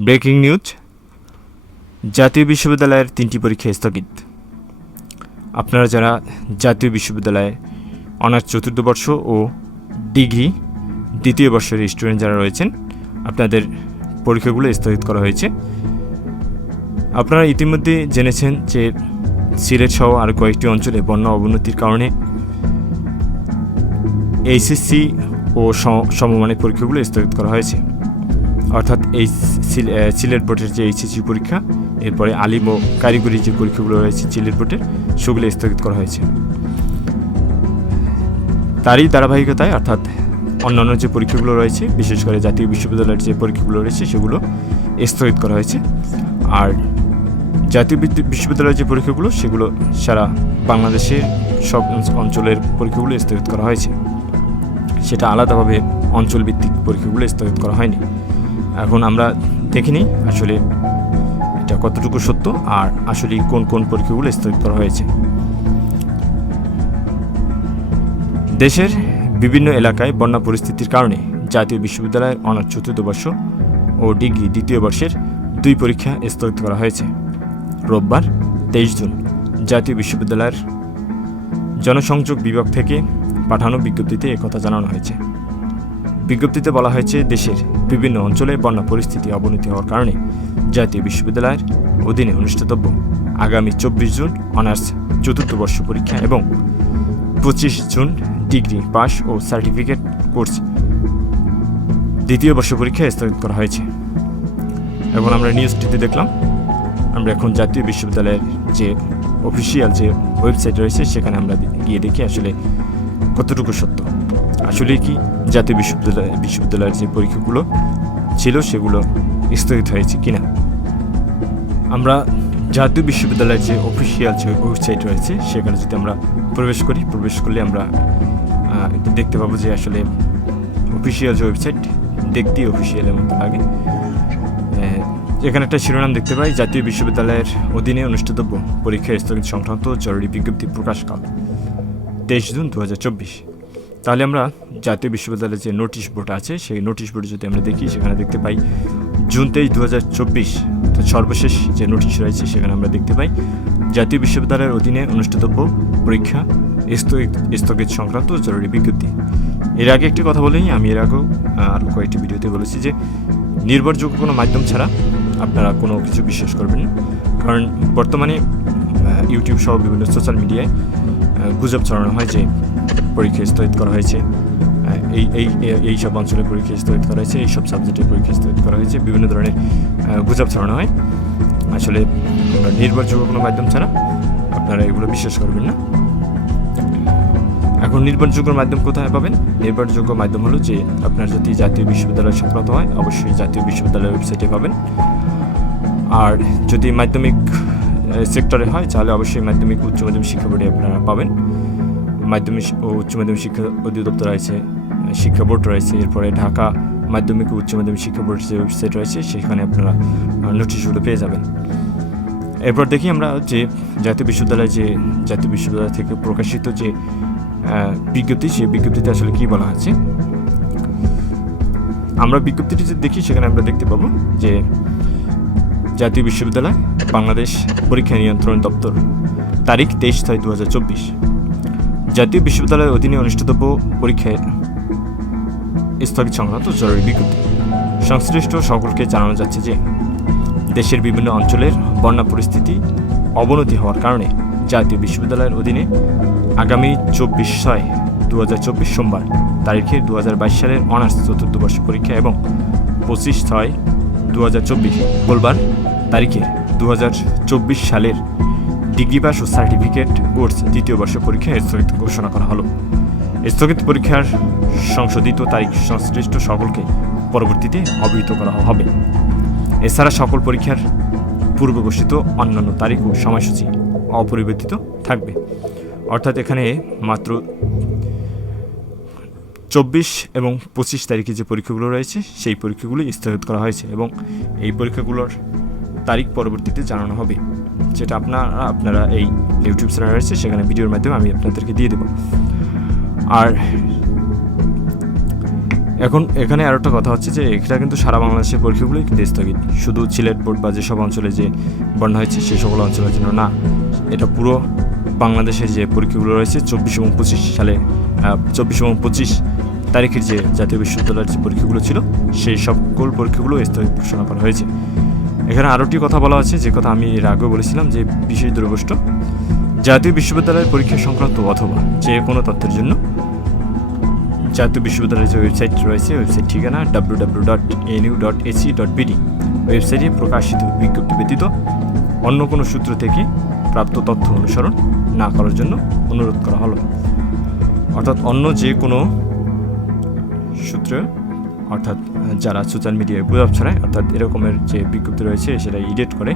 Breaking news, জাতীয় বিশ্ববিদ্যালয়ের তিনটি পরীক্ষা স্থগিত। আপনারা যারা জাতীয় বিশ্ববিদ্যালয়ে অনার্স চতুর্থ বর্ষ ও ডিগ্রি দ্বিতীয় বর্ষের স্টুডেন্ট যারা রয়েছেন, আপনাদের পরীক্ষাগুলো স্থগিত করা হয়েছে। আপনারা ইতিমধ্যে জেনেছেন যে সিলেট সহ আরও কয়েকটি অঞ্চলে বন্যা অবনতির কারণে এইচএসসি ও সম- সমমানের পরীক্ষাগুলো স্থগিত করা হয়েছে। অর্থাৎ এই সিলেট বোর্ডের যে এইচএসসি পরীক্ষা, এরপরে আলিম ও কারিগরি যে পরীক্ষাগুলো রয়েছে সিলেট বোর্ডের, সেগুলো স্থগিত করা হয়েছে। তারই ধারাবাহিকতায় অর্থাৎ অন্যান্য যে পরীক্ষাগুলো রয়েছে, বিশেষ করে জাতীয় বিশ্ববিদ্যালয়ের যে পরীক্ষাগুলো রয়েছে, সেগুলো স্থগিত করা হয়েছে। আর জাতীয় বিদ্যু- বিশ্ববিদ্যালয়ের যে পরীক্ষাগুলো, সেগুলো সারা বাংলাদেশের সব অঞ্চলের পরীক্ষাগুলো স্থগিত করা হয়েছে। সেটা আলাদাভাবে অঞ্চলভিত্তিক পরীক্ষাগুলো স্থগিত করা হয়নি। এখন আমরা দেখিনি আসলে এটা কতটুকু সত্য আর আসলে কোন কোন পরীক্ষাগুলো স্থগিত করা হয়েছে। দেশের বিভিন্ন এলাকায় বন্যা পরিস্থিতির কারণে জাতীয় বিশ্ববিদ্যালয়ের অনার্স চতুর্থ বর্ষ ও ডিগ্রি দ্বিতীয় বর্ষের দুই পরীক্ষা স্থগিত করা হয়েছে। রোববার তেইশ জুন জাতীয় বিশ্ববিদ্যালয়ের জনসংযোগ বিভাগ থেকে পাঠানো বিজ্ঞপ্তিতে একথা জানানো হয়েছে। বিজ্ঞপ্তিতে বলা হয়েছে, দেশের বিভিন্ন অঞ্চলে বন্যা পরিস্থিতি অবনতি হওয়ার কারণে জাতীয় বিশ্ববিদ্যালয়ের অধীনে অনুষ্ঠিতব্য আগামী চব্বিশ জুন অনার্স চতুর্থ বর্ষ পরীক্ষা এবং পঁচিশ জুন ডিগ্রি পাস ও সার্টিফিকেট কোর্স দ্বিতীয় বর্ষ পরীক্ষা স্থগিত করা হয়েছে। এবং আমরা নিউজটিতে দেখলাম, আমরা এখন জাতীয় বিশ্ববিদ্যালয়ের যে অফিসিয়াল যে ওয়েবসাইট রয়েছে, সেখানে আমরা গিয়ে দেখি আসলে কতটুকু সত্য। আসলে কি জাতীয় বিশ্ববিদ্যালয় বিশ্ববিদ্যালয়ের যে পরীক্ষাগুলো ছিল সেগুলো স্থগিত হয়েছে কিনা? আমরা জাতীয় বিশ্ববিদ্যালয়ের যে অফিসিয়াল যে ওয়েবসাইট রয়েছে, সেখানে যদি আমরা প্রবেশ করি, প্রবেশ করলে আমরা দেখতে পাবো যে আসলে অফিসিয়াল যে ওয়েবসাইট দেখতেই অফিসিয়ালের মতো লাগে এখানে একটা শিরোনাম দেখতে পাই, জাতীয় বিশ্ববিদ্যালয়ের অধীনে অনুষ্ঠিতব্য পরীক্ষা স্থগিত সংক্রান্ত জরুরি বিজ্ঞপ্তি প্রকাশকাল তেইশ জুন দু হাজার চব্বিশ। তাহলে আমরা জাতীয় বিশ্ববিদ্যালয়ের যে নোটিশ বোর্ড আছে, সেই নোটিশ বোর্ডে যদি আমরা দেখি, সেখানে দেখতে পাই জুন তেইশ দু হাজার চব্বিশ সর্বশেষ যে নোটিশ রয়েছে, সেখানে আমরা দেখতে পাই জাতীয় বিশ্ববিদ্যালয়ের অধীনে অনুষ্ঠিতব্য পরীক্ষা স্থগিত সংক্রান্ত জরুরি বিজ্ঞপ্তি। এর আগে একটি কথা বলেই আমি এর আগেও আরও কয়েকটি ভিডিওতে বলেছি যে নির্ভরযোগ্য কোনো মাধ্যম ছাড়া আপনারা কোনো কিছু বিশ্বাস করবেন না। কারণ বর্তমানে ইউটিউব সহ বিভিন্ন সোশ্যাল মিডিয়ায় গুজব ছড়ানো হয় যে পরীক্ষা স্থগিত করা হয়েছে। এই এই, এই- সব অঞ্চলে পরীক্ষা স্থগিত করা হয়েছে, এই সব সাবজেক্টের পরীক্ষা স্থগিত করা হয়েছে, বিভিন্ন ধরনের গুজব ছড়ানো হয়। আসলে নির্ভরযোগ্য কোনো মাধ্যম ছাড়া আপনারা এগুলো বিশ্বাস করবেন না। এখন নির্ভরযোগ্য মাধ্যম কোথায় পাবেন? নির্ভরযোগ্য মাধ্যম হলো যে আপনার যদি জাতীয় বিশ্ববিদ্যালয় সংক্রান্ত হয়, অবশ্যই জাতীয় বিশ্ববিদ্যালয়ের ওয়েবসাইটে পাবেন। আর যদি মাধ্যমিক সেক্টরে হয়, তাহলে অবশ্যই মাধ্যমিক উচ্চ মাধ্যমিক শিক্ষা বোর্ডে আপনারা পাবেন। মাধ্যমিক ও উচ্চ মাধ্যমিক শিক্ষা অধিদপ্তর রয়েছে শিক্ষা বোর্ড রয়েছে, এরপরে ঢাকা মাধ্যমিক ও উচ্চ মাধ্যমিক শিক্ষা বোর্ডের যে ওয়েবসাইট রয়েছে, সেখানে আপনারা নোটিশগুলো পেয়ে যাবেন। এরপর দেখি আমরা যে জাতীয় বিশ্ববিদ্যালয় যে, জাতীয় বিশ্ববিদ্যালয় থেকে প্রকাশিত যে বিজ্ঞপ্তি, সেই বিজ্ঞপ্তিতে আসলে কী বলা আছে আমরা বিজ্ঞপ্তিটি যদি দেখি, সেখানে আমরা দেখতে পাবো যে জাতীয় বিশ্ববিদ্যালয়, বাংলাদেশ পরীক্ষা নিয়ন্ত্রণ দপ্তর, তারিখ তেইশ ছয় দু হাজার চব্বিশ। জাতীয় বিশ্ববিদ্যালয়ের অধীনে অনুষ্ঠিতব্য পরীক্ষায় স্থগিত সংক্রান্ত জরুরি বিজ্ঞপ্তি। সংশ্লিষ্ট সকলকে জানানো যাচ্ছে যে, দেশের বিভিন্ন অঞ্চলের বন্যা পরিস্থিতি অবনতি হওয়ার কারণে জাতীয় বিশ্ববিদ্যালয়ের অধীনে আগামী চব্বিশ ছয় দু সোমবার তারিখে দু সালের অনার্স চতুর্থ বর্ষ পরীক্ষা এবং পঁচিশ ছয় দু হাজার চব্বিশ, বুধবার তারিখে দু সালের ডিগ্রি পাস ও সার্টিফিকেট কোর্স দ্বিতীয় বর্ষ পরীক্ষা স্থগিত ঘোষণা করা হলো। স্থগিত পরীক্ষার সংশোধিত তারিখ সংশ্লিষ্ট সকলকে পরবর্তীতে অবহিত করা হবে। এছাড়া সকল পরীক্ষার পূর্ব ঘোষিত অন্যান্য তারিখ ও সময়সূচি অপরিবর্তিত থাকবে। অর্থাৎ এখানে মাত্র চব্বিশ এবং পঁচিশ তারিখে যে পরীক্ষাগুলো রয়েছে, সেই পরীক্ষাগুলো স্থগিত করা হয়েছে এবং এই পরীক্ষাগুলোর তারিখ পরবর্তীতে জানানো হবে। যেটা আপনারা আপনারা এই ইউটিউব চ্যানেল রয়েছে, সেখানে ভিডিওর মাধ্যমে আমি আপনাদেরকে দিয়ে দেবো। আর এখন এখানে আরও একটা কথা হচ্ছে যে, এটা কিন্তু সারা বাংলাদেশের পরীক্ষাগুলোই কিন্তু স্থগিত। শুধু সিলেট বোর্ড বা যেসব অঞ্চলে যে বন্যা হয়েছে সেই সকল অঞ্চলের জন্য না। এটা পুরো বাংলাদেশের যে পরীক্ষাগুলো রয়েছে, চব্বিশ এবং পঁচিশ সালে চব্বিশ এবং পঁচিশ তারিখের যে জাতীয় বিশ্ববিদ্যালয়ের যে পরীক্ষাগুলো ছিল, সেই সকল পরীক্ষাগুলো স্থগিত ঘোষণা করা হয়েছে। এখানে আরোটি কথা বলা আছে, যে কথা আমি এর আগেও বলেছিলাম, যে বিশেষ দুরবষ্ট, জাতীয় বিশ্ববিদ্যালয়ের পরীক্ষা সংক্রান্ত অথবা যে কোনো তথ্যের জন্য। জাতীয় বিশ্ববিদ্যালয়ের যে ওয়েবসাইট রয়েছে ওয়েবসাইট ঠিকানা W W dot NU dot AC dot BD ওয়েবসাইটে প্রকাশিত বিজ্ঞপ্তি ব্যতীত অন্য কোনো সূত্র থেকে প্রাপ্ত তথ্য অনুসরণ না করার জন্য অনুরোধ করা হলো। অর্থাৎ অন্য যে কোনো সূত্রে অর্থাৎ যারা সোশ্যাল মিডিয়ায় গুজব ছড়ায়, অর্থাৎ এরকমের যে বিজ্ঞপ্তি রয়েছে সেটা এডিট করে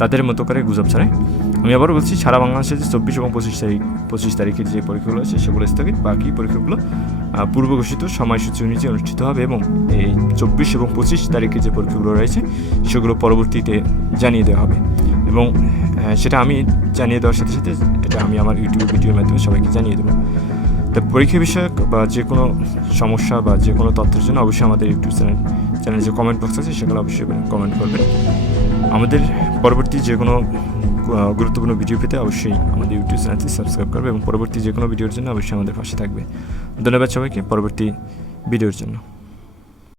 তাদের মতো করে গুজব ছড়ায়। আমি আবারও বলছি, সারা বাংলাদেশে যে চব্বিশ এবং পঁচিশ তারিখ, পঁচিশ তারিখের যে পরীক্ষাগুলো আছে সেগুলো স্থগিত, বাকি পরীক্ষাগুলো পূর্ব ঘোষিত সময়সূচি অনুযায়ী অনুষ্ঠিত হবে এবং এই চব্বিশ এবং পঁচিশ তারিখে যে পরীক্ষাগুলো রয়েছে সেগুলো পরবর্তীতে জানিয়ে দেওয়া হবে। এবং সেটা আমি জানিয়ে দেওয়ার সাথে সাথে, এটা আমি আমার ইউটিউব ভিডিওর মাধ্যমে সবাইকে জানিয়ে দেবো। তো পরীক্ষা বিষয়ক বা যে কোনো সমস্যা বা যে কোনো তথ্যের জন্য অবশ্যই আমাদের ইউটিউব চ্যানেল চ্যানেলে যে কমেন্ট বক্স আছে সেগুলো অবশ্যই কমেন্ট করবেন। আমাদের পরবর্তী যে কোনো গুরুত্বপূর্ণ ভিডিও পেতে অবশ্যই আমাদের ইউটিউব চ্যানেলটি সাবস্ক্রাইব করবে এবং পরবর্তী যে কোনো ভিডিওর জন্য অবশ্যই আমাদের পাশে থাকবে। ধন্যবাদ সবাইকে, পরবর্তী ভিডিওর জন্য।